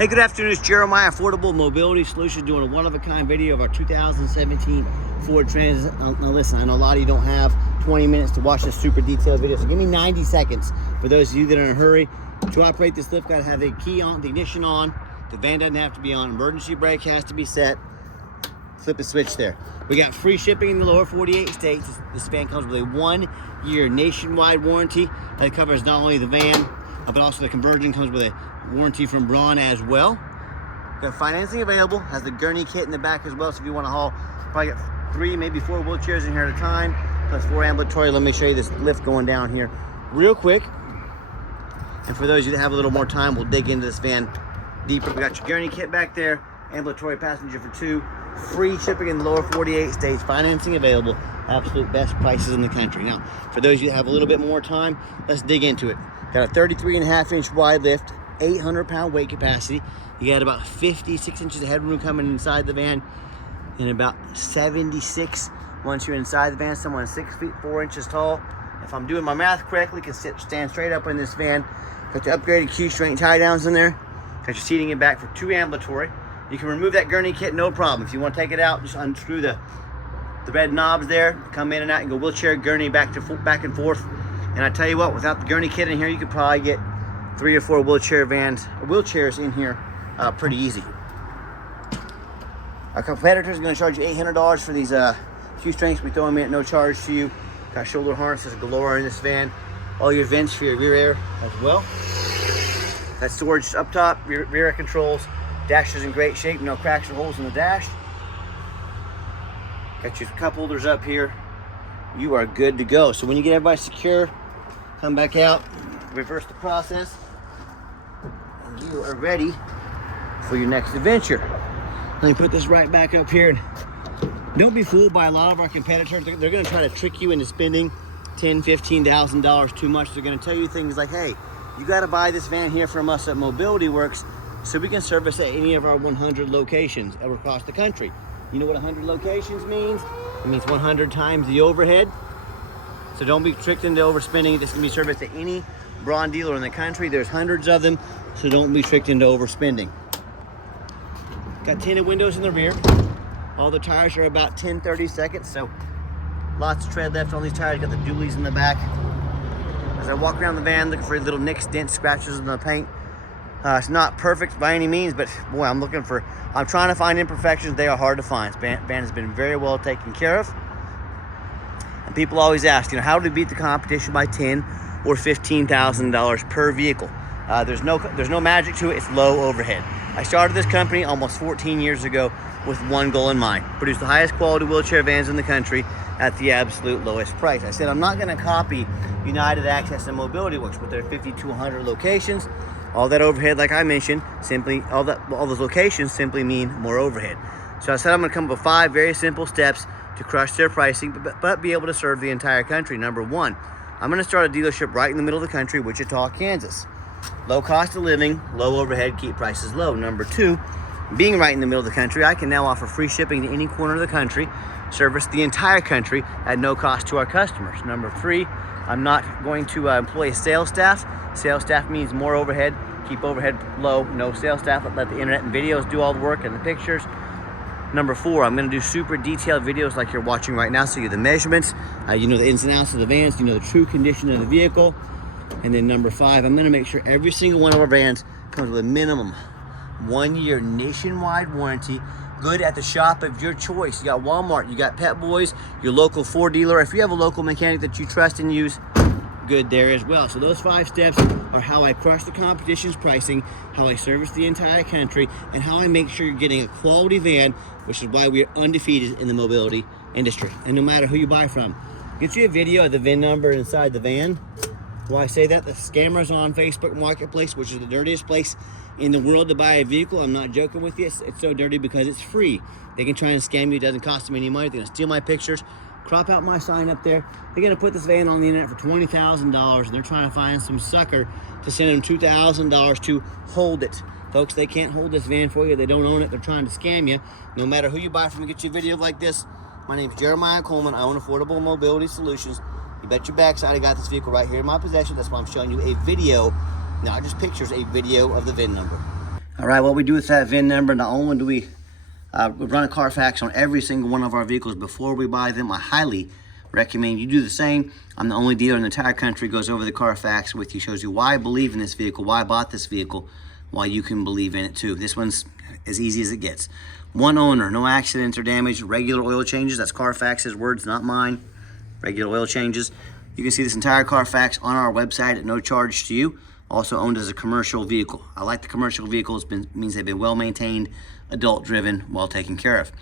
Hey, good afternoon. It's Jeremiah, Affordable Mobility Solutions, doing a one-of-a-kind video of our 2017 Ford Transit. Now listen, I know a lot of you don't have 20 minutes to watch this super detailed video, so give me 90 seconds for those of you that are in a hurry. To operate this lift, got to have the key on, the ignition on, the van doesn't have to be on, emergency brake has to be set, flip the switch there. We got free shipping in the lower 48 states. This van comes with a 1-year nationwide warranty that covers not only the van, but also the conversion comes with a warranty from Braun as well. Got financing available, has the Gurney kit in the back as well, so if you want to haul, probably get 3, maybe 4 wheelchairs in here at a time, plus 4 ambulatory. Let me show you this lift going down here real quick. And for those of you that have a little more time, we'll dig into this van deeper. We got your Gurney kit back there, ambulatory passenger for 2, free shipping in the lower 48 states, financing available, absolute best prices in the country. Now, for those of you that have a little bit more time, let's dig into it. Got a 33.5-inch wide lift, 800-pound weight capacity. You got about 56 inches of headroom coming inside the van, and about 76 once you're inside the van. Someone 6 feet 4 inches tall. If I'm doing my math correctly, can stand straight up in this van. Got the upgraded Q-string tie downs in there. Got your seating in back for 2 ambulatory. You can remove that Gurney kit, no problem. If you want to take it out, just unscrew the red knobs there. Come in and out and go wheelchair Gurney back and forth. And I tell you what, without the Gurney kit in here, you could probably get 3 or 4 wheelchairs in here pretty easy. Our competitors are going to charge you $800 for these Q-strings. We throw them in at no charge to you. Got shoulder harnesses galore in this van. All your vents for your rear air as well. Got storage up top, rear air controls. Dash is in great shape, no cracks or holes in the dash. Got your cup holders up here. You are good to go. So when you get everybody secure, come back out, reverse the process, and you are ready for your next adventure. Let me put this right back up here. Don't be fooled by a lot of our competitors. They're going to try to trick you into spending $10,000, $15,000 too much. They're going to tell you things like, hey, you got to buy this van here from us at Mobility Works so we can service at any of our 100 locations across the country. You know what 100 locations means? It means 100 times the overhead. So don't be tricked into overspending. This can be serviced at any Braun dealer in the country. There's hundreds of them, so don't be tricked into overspending. Got tinted windows in the rear. All the tires are about 10-30 seconds, so lots of tread left on these tires. Got the dualies in the back. As I walk around the van, looking for little nicks, dents, scratches in the paint. It's not perfect by any means, but boy, I'm trying to find imperfections. They are hard to find. This van has been very well taken care of. And people always ask, how do we beat the competition by $10,000 or $15,000 per vehicle? There's no magic to it. It's low overhead. I started this company almost 14 years ago with one goal in mind: produce the highest quality wheelchair vans in the country at the absolute lowest price. I said I'm not going to copy United Access and Mobility Works with their 50 to 100 locations. All that overhead, like I mentioned, all those locations simply mean more overhead. So I said I'm going to come up with 5 very simple steps to crush their pricing, but be able to serve the entire country. Number 1, I'm going to start a dealership right in the middle of the country, Wichita, Kansas. Low cost of living, low overhead, keep prices low. Number 2, being right in the middle of the country, I can now offer free shipping to any corner of the country, service the entire country at no cost to our customers. Number 3, I'm not going to employ a sales staff. Sales staff means more overhead. Keep overhead low, no sales staff. Let the internet and videos do all the work and the pictures. Number 4, I'm going to do super detailed videos like you're watching right now, so you the measurements, you know the ins and outs of the vans, you know the true condition of the vehicle. And then number 5, I'm going to make sure every single one of our vans comes with a minimum 1-year nationwide warranty, good at the shop of your choice. You got Walmart, you got Pet Boys, your local Ford dealer. If you have a local mechanic that you trust and use, good there as well. So those 5 steps are how I crush the competition's pricing, how I service the entire country, and how I make sure you're getting a quality van, which is why we are undefeated in the mobility industry. And no matter who you buy from, get you a video of the VIN number inside the van. Why I say that? The scammers on Facebook Marketplace, which is the dirtiest place in the world to buy a vehicle. I'm not joking with you. It's so dirty because it's free. They can try and scam you. It doesn't cost them any money. They're going to steal my pictures, crop out my sign up there. They're going to put this van on the internet for $20,000, and they're trying to find some sucker to send them $2,000 to hold it. Folks, they can't hold this van for you. They don't own it. They're trying to scam you. No matter who you buy from, get you a video like this. My name is Jeremiah Coleman. I own Affordable Mobility Solutions. You bet your backside I got this vehicle right here in my possession. That's why I'm showing you a video, not just pictures, a video of the VIN number. All right, what we do with that VIN number, not only do we run a Carfax on every single one of our vehicles before we buy them, I highly recommend you do the same. I'm the only dealer in the entire country goes over the Carfax with you, shows you why I believe in this vehicle, why I bought this vehicle, why you can believe in it too. This one's as easy as it gets. One owner, no accidents or damage, regular oil changes. That's Carfax's words, not mine. Regular oil changes. You can see this entire Carfax on our website at no charge to you. Also owned as a commercial vehicle. I like the commercial vehicles, means they've been well maintained, adult driven, well taken care of.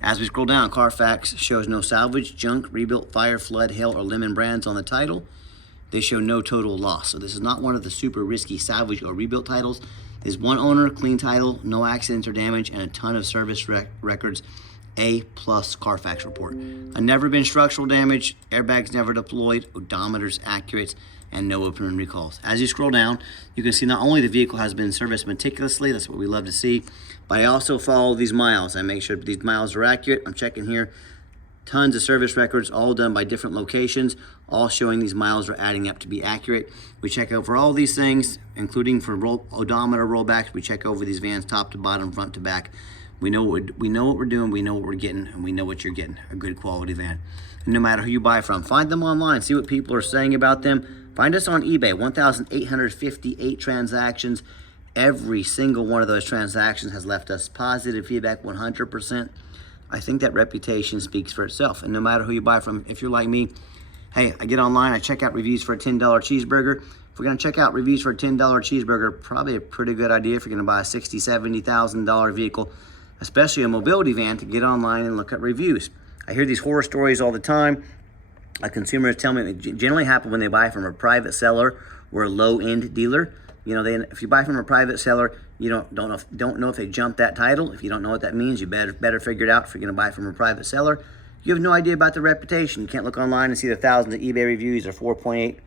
As we scroll down, Carfax shows no salvage, junk, rebuilt, fire, flood, hail, or lemon brands on the title. They show no total loss. So this is not one of the super risky salvage or rebuilt titles. There's one owner, clean title, no accidents or damage, and a ton of service records. A+ Carfax report. Never been structural damage, airbags never deployed, odometers accurate, and no open and recalls. As you scroll down, you can see not only the vehicle has been serviced meticulously, that's what we love to see, but I also follow these miles. I make sure these miles are accurate. I'm checking here, tons of service records, all done by different locations, all showing these miles are adding up to be accurate. We check over all these things, including for odometer rollbacks. We check over these vans top to bottom, front to back. We know what we're doing, we know what we're getting, and we know what you're getting, a good quality van. And no matter who you buy from, find them online, see what people are saying about them. Find us on eBay, 1,858 transactions. Every single one of those transactions has left us positive feedback, 100%. I think that reputation speaks for itself. And no matter who you buy from, if you're like me, hey, I get online, I check out reviews for a $10 cheeseburger. If we're gonna check out reviews for a $10 cheeseburger, probably a pretty good idea if you're gonna buy a $60,000, $70,000 vehicle, especially a mobility van, to get online and look at reviews. I hear these horror stories all the time. Consumers tell me it generally happen when they buy from a private seller or a low-end dealer. You know, if you buy from a private seller, you don't know if they jumped that title. If you don't know what that means, you better figure it out. If you're gonna buy from a private seller, you have no idea about the reputation. You can't look online and see the thousands of eBay reviews or 4.8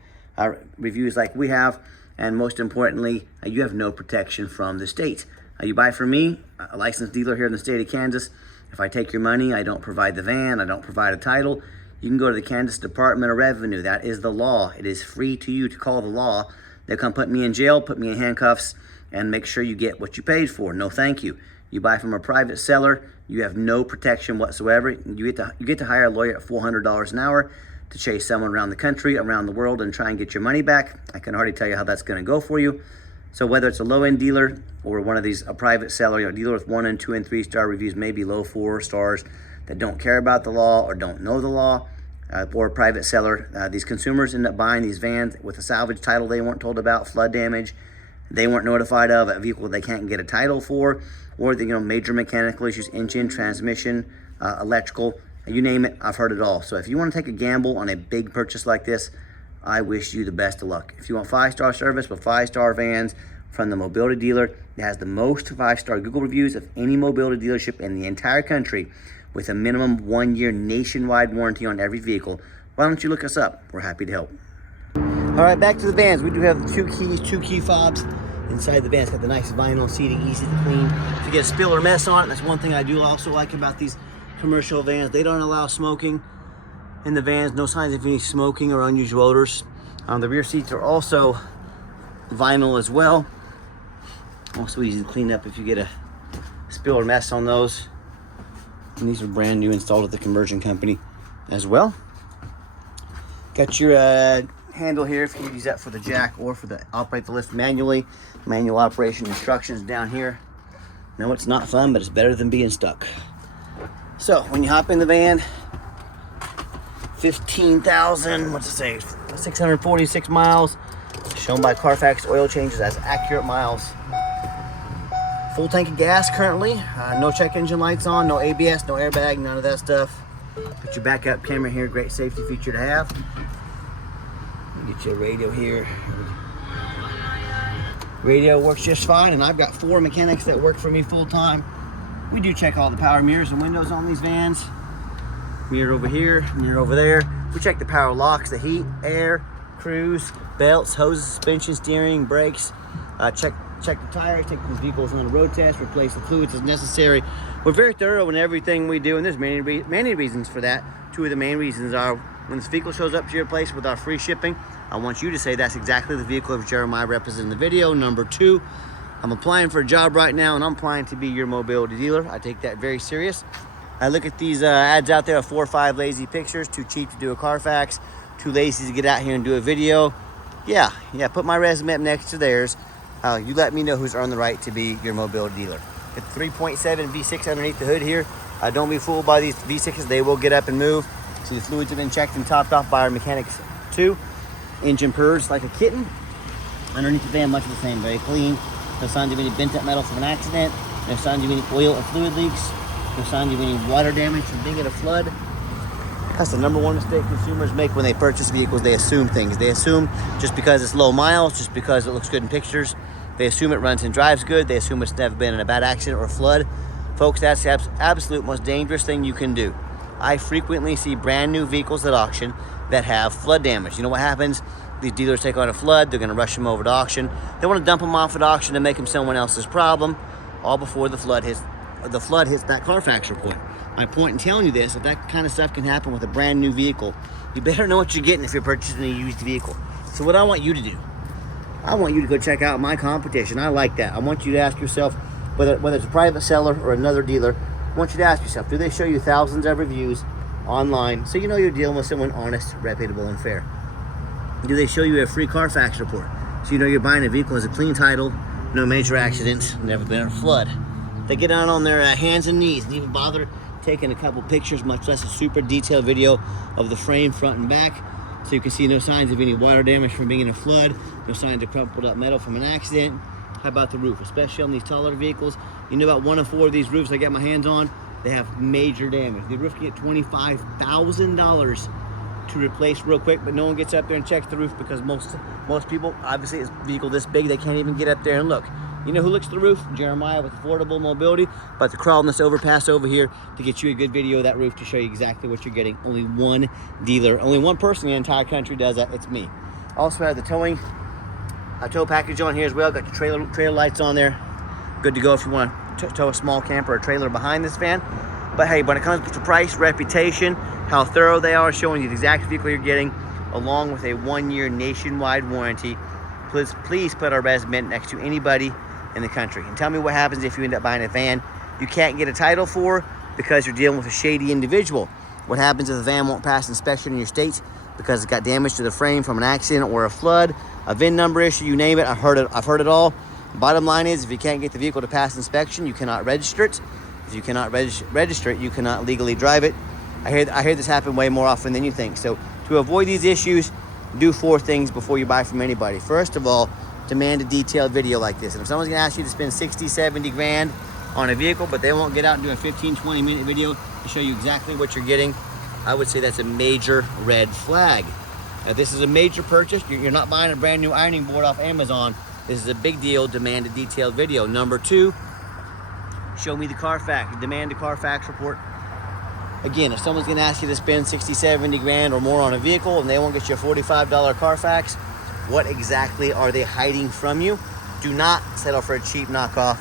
reviews like we have. And most importantly, you have no protection from the state. You buy from me, a licensed dealer here in the state of Kansas. If I take your money, I don't provide the van, I don't provide a title. You can go to the Kansas Department of Revenue. That is the law. It is free to you to call the law. They'll come put me in jail, put me in handcuffs, and make sure you get what you paid for. No thank you. You buy from a private seller, you have no protection whatsoever. You get to hire a lawyer at $400 an hour to chase someone around the country, around the world, and try and get your money back. I can already tell you how that's gonna go for you. So whether it's a low-end dealer or one of these, a private seller, a dealer with 1 and 2 and 3 star reviews, maybe low 4 stars, that don't care about the law or don't know the law, or a private seller, these consumers end up buying these vans with a salvage title they weren't told about, flood damage they weren't notified of, a vehicle they can't get a title for, or the major mechanical issues, engine, transmission, electrical, you name it, I've heard it all. So if you want to take a gamble on a big purchase like this, I wish you the best of luck. If you want 5-star service with 5-star vans from the mobility dealer that has the most 5-star Google reviews of any mobility dealership in the entire country, with a minimum 1-year nationwide warranty on every vehicle, why don't you look us up? We're happy to help. All right, back to the vans. We do have the 2 keys, 2 key fobs inside the van. It's got the nice vinyl seating, easy to clean. If you get a spill or mess on it, that's one thing I do also like about these commercial vans. They don't allow smoking in the vans, no signs of any smoking or unusual odors. The rear seats are also vinyl as well. Also easy to clean up if you get a spill or mess on those. And these are brand new, installed at the conversion company as well. Got your handle here if you use that for the jack or for the operate the lift manually. Manual operation instructions down here. No, it's not fun, but it's better than being stuck. So when you hop in the van, 15,000, what's it say, 646 miles, shown by Carfax oil changes as accurate miles. Full tank of gas currently, no check engine lights on, no ABS, no airbag, none of that stuff. Put your backup camera here, great safety feature to have. Get your radio here. Radio works just fine, and I've got 4 mechanics that work for me full time. We do check all the power mirrors and windows on these vans. Mirror over here, mirror over there. We check the power locks, the heat, air, cruise, belts, hoses, suspension, steering, brakes. Check the tires, take these vehicles on a road test, replace the fluids as necessary. We're very thorough in everything we do, and there's many reasons for that. 2 of the main reasons are when this vehicle shows up to your place with our free shipping, I want you to say that's exactly the vehicle of Jeremiah represented in the video. Number 2, I'm applying for a job right now, and I'm applying to be your mobility dealer. I take that very serious. I look at these ads out there of 4 or 5 lazy pictures, too cheap to do a Carfax, too lazy to get out here and do a video. Yeah, put my resume up next to theirs. You let me know who's earned the right to be your mobility dealer. It's 3.7 V6 underneath the hood here. Don't be fooled by these V6s. They will get up and move. See, the fluids have been checked and topped off by our mechanics too. Engine purrs like a kitten. Underneath the van, much the same, very clean. No signs of any bent up metal from an accident. No signs of any oil or fluid leaks. No signs of any water damage from being in a flood. That's the #1 mistake consumers make when they purchase vehicles. They assume things. They assume just because it's low miles, just because it looks good in pictures, they assume it runs and drives good. They assume it's never been in a bad accident or a flood. Folks, that's the absolute most dangerous thing you can do. I frequently see brand new vehicles at auction that have flood damage. You know what happens? These dealers take on a flood. They're going to rush them over to auction. They want to dump them off at auction and make them someone else's problem, all before the flood hits that Carfax report. My point in telling you this, if that kind of stuff can happen with a brand new vehicle, you better know what you're getting if you're purchasing a used vehicle. So what I want you to do, I want you to go check out my competition. I like that. I want you to ask yourself, whether it's a private seller or another dealer, I want you to ask yourself, do they show you thousands of reviews online so you know you're dealing with someone honest, reputable, and fair? Do they show you a free Carfax report so you know you're buying a vehicle as a clean title, no major accidents, never been in a flood? They get down on their hands and knees and even bother taking a couple pictures, much less a super detailed video of the frame front and back, so you can see no signs of any water damage from being in a flood, no signs of crumpled up metal from an accident. How about the roof? Especially on these taller vehicles, you know, about 1 in 4 of these roofs I got my hands on, they have major damage. The roof can get $25,000 to replace real quick, but no one gets up there and checks the roof because most people, obviously it's a vehicle this big, they can't even get up there and look. You know who looks at the roof? Jeremiah with Affordable Mobility. About to crawl on this overpass over here to get you a good video of that roof to show you exactly what you're getting. Only one dealer, only one person in the entire country does that. It's me. Also have the tow package on here as well. Got the trailer lights on there. Good to go if you want to tow a small camper or trailer behind this van. But hey, when it comes to price, reputation, how thorough they are, showing you the exact vehicle you're getting, along with a 1-year nationwide warranty, please put our resume next to anybody in the country. And tell me what happens if you end up buying a van you can't get a title for because you're dealing with a shady individual. What happens if the van won't pass inspection in your state because it's got damage to the frame from an accident or a flood, a VIN number issue, you name it. I've heard it all. Bottom line is, if you can't get the vehicle to pass inspection, you cannot register it. If you cannot register it, you cannot legally drive it. I hear this happen way more often than you think. So to avoid these issues, do 4 things before you buy from anybody. First of all, demand a detailed video like this. And if someone's gonna ask you to spend 60, 70 grand on a vehicle, but they won't get out and do a 15, 20-minute video to show you exactly what you're getting, I would say that's a major red flag. Now, this is a major purchase. You're not buying a brand new ironing board off Amazon. This is a big deal. Demand a detailed video. Number 2, show me the Carfax. Demand a Carfax report. Again, if someone's gonna ask you to spend 60, 70 grand or more on a vehicle and they won't get you a $45 Carfax, what exactly are they hiding from you? Do not settle for a cheap knockoff.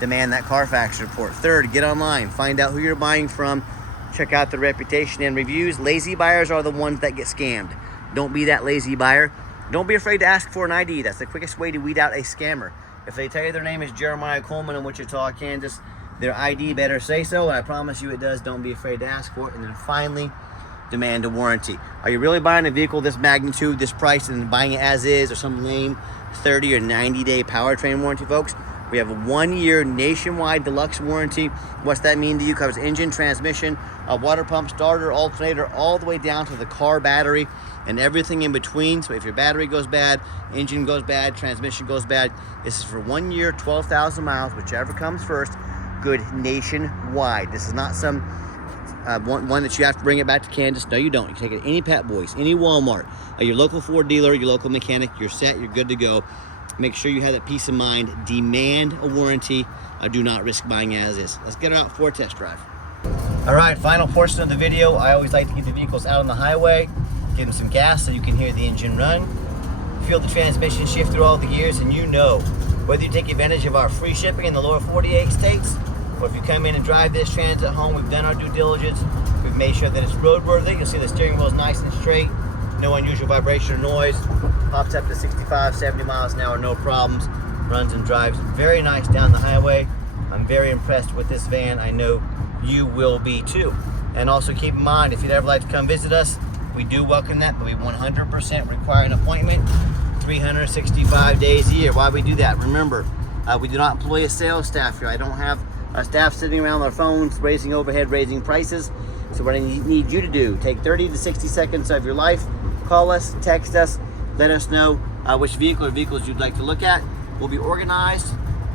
Demand that Carfax report. 3rd, get online. Find out who you're buying from. Check out the reputation and reviews. Lazy buyers are the ones that get scammed. Don't be that lazy buyer. Don't be afraid to ask for an ID. That's the quickest way to weed out a scammer. If they tell you their name is Jeremiah Coleman in Wichita, Kansas, their ID better say so, and I promise you it does. Don't be afraid to ask for it. And then finally, demand a warranty. Are you really buying a vehicle this magnitude, this price, and buying it as is, or some lame 30 or 90-day powertrain warranty, folks? We have a 1-year nationwide deluxe warranty. What's that mean to you? Covers engine, transmission, a water pump, starter, alternator, all the way down to the car battery and everything in between. So if your battery goes bad, engine goes bad, transmission goes bad, this is for 1 year, 12,000 miles, whichever comes first. Good nationwide. This is not some one that you have to bring it back to Kansas. No, you don't. You can take it to any Pep Boys, any Walmart, your local Ford dealer, your local mechanic. You're set. You're good to go. Make sure you have that peace of mind. Demand a warranty. Do not risk buying as is. Let's get it out for a test drive. All right, final portion of the video. I always like to get the vehicles out on the highway, give them some gas so you can hear the engine run, feel the transmission shift through all the gears, and you know, whether you take advantage of our free shipping in the lower 48 states, or if you come in and drive this Transit home, we've done our due diligence. We've made sure that it's roadworthy. You'll see the steering wheel is nice and straight. No unusual vibration or noise. Pops up to 65, 70 miles an hour, no problems. runs and drives very nice down the highway. I'm very impressed with this van. I know you will be too. And also keep in mind, if you'd ever like to come visit us, we do welcome that, but we 100% require an appointment 365 days a year. Why we do that? Remember, we do not employ a sales staff here. I don't have a staff sitting around their phones raising overhead, raising prices. So what I need you to do, take 30 to 60 seconds of your life, call us, text us, let us know which vehicle or vehicles you'd like to look at. We'll be organized,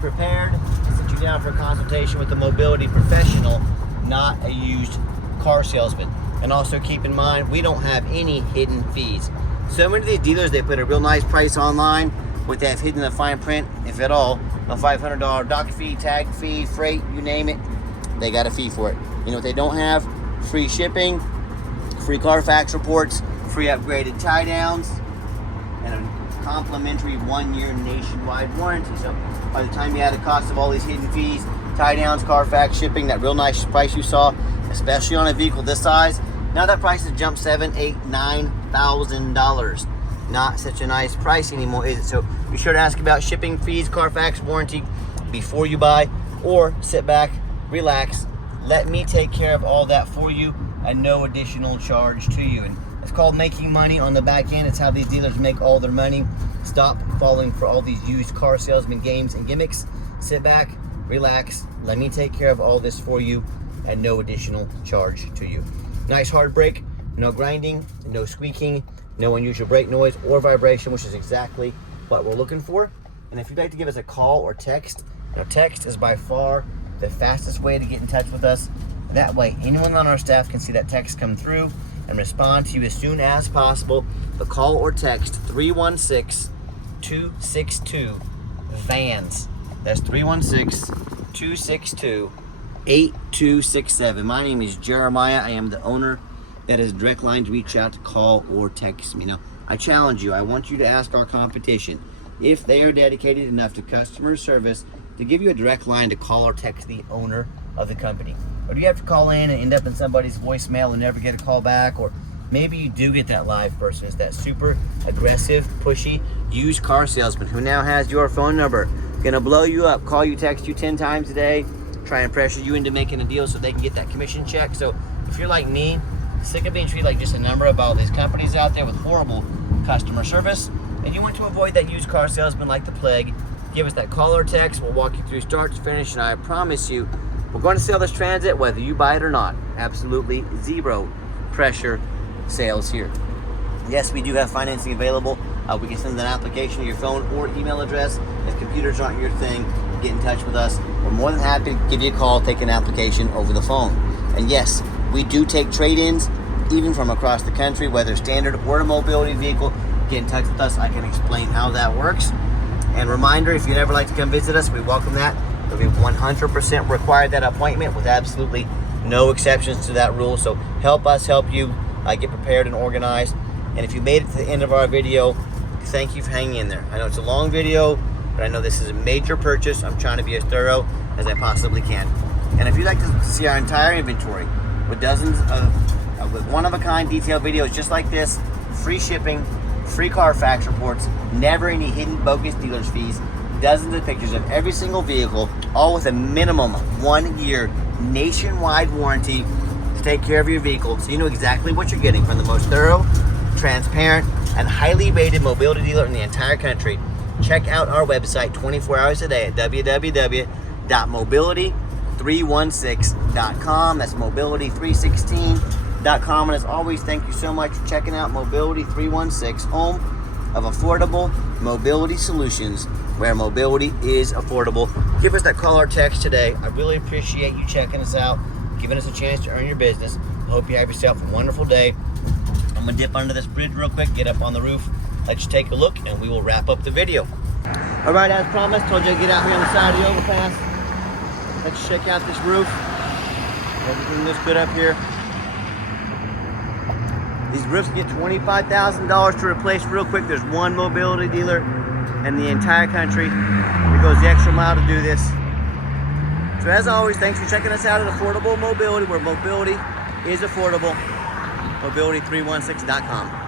prepared, and sit you down for a consultation with a mobility professional, not a used car salesman. And also keep in mind, we don't have any hidden fees. So many of these dealers, they put a real nice price online. What they have hidden in the fine print, if at all, a $500 dock fee, tag fee, freight, you name it, they got a fee for it. You know what they don't have? Free shipping, free Carfax reports, free upgraded tie downs, and a complimentary 1-year nationwide warranty. So by the time you add the cost of all these hidden fees, tie downs, Carfax shipping, that real nice price you saw, especially on a vehicle this size, now that price has jumped $7,000, $8,000, $9,000. Not such a nice price anymore, is it? So be sure to ask about shipping fees, Carfax warranty before you buy, or sit back, relax, let me take care of all that for you at no additional charge to you. And it's called making money on the back end. It's how these dealers make all their money. Stop falling for all these used car salesman games and gimmicks. Sit back, relax, let me take care of all this for you at no additional charge to you. Nice hard brake, no grinding, no squeaking, no unusual brake noise or vibration, which is exactly what we're looking for. And if you'd like to give us a call or text, text is by far the fastest way to get in touch with us. That way, anyone on our staff can see that text come through and respond to you as soon as possible. But call or text 316-262-VANS. That's 316-262-8267. My name is Jeremiah. I am the owner. That is direct line to reach out, to call or text me. Now, I challenge you. I want you to ask our competition if they are dedicated enough to customer service to give you a direct line to call or text the owner of the company. Or do you have to call in and end up in somebody's voicemail and never get a call back? Or maybe you do get that live person. It's that super aggressive, pushy, used car salesman who now has your phone number, gonna blow you up, call you, text you 10 times a day, try and pressure you into making a deal so they can get that commission check. So if you're like me, sick of being treated like just a number of all these companies out there with horrible customer service, and you want to avoid that used car salesman like the plague, give us that call or text. We'll walk you through start to finish, and I promise you, we're going to sell this Transit whether you buy it or not. Absolutely zero pressure sales here. Yes, we do have financing available. We can send an application to your phone or email address. If computers aren't your thing, get in touch with us. We're more than happy to give you a call, take an application over the phone. And yes, we do take trade-ins, even from across the country, whether standard or a mobility vehicle. Get in touch with us. I can explain how that works. And reminder, if you'd ever like to come visit us, we welcome that. But we 100% require that appointment with absolutely no exceptions to that rule. So help us help you get prepared and organized. And if you made it to the end of our video, thank you for hanging in there. I know it's a long video, but I know this is a major purchase. I'm trying to be as thorough as I possibly can. And if you'd like to see our entire inventory with dozens of one-of-a-kind detailed videos just like this, free shipping, free Carfax reports, never any hidden bogus dealer's fees, dozens of pictures of every single vehicle, all with a minimum 1-year nationwide warranty to take care of your vehicle, so you know exactly what you're getting from the most thorough, transparent, and highly rated mobility dealer in the entire country. Check out our website 24 hours a day at www.mobility316.com. That's mobility316.com. And as always, thank you so much for checking out Mobility 316, home of affordable mobility solutions, where mobility is affordable. Give us that call or text today. I really appreciate you checking us out, giving us a chance to earn your business. I hope you have yourself a wonderful day. I'm gonna dip under this bridge real quick, get up on the roof, let you take a look, and we will wrap up the video. All right, as promised, told you to get out here on the side of the overpass. Let's check out this roof. Everything looks good up here. These roofs get $25,000 to replace real quick. There's one mobility dealer in the entire country that goes the extra mile to do this. So as always, thanks for checking us out at Affordable Mobility, where mobility is affordable. Mobility316.com.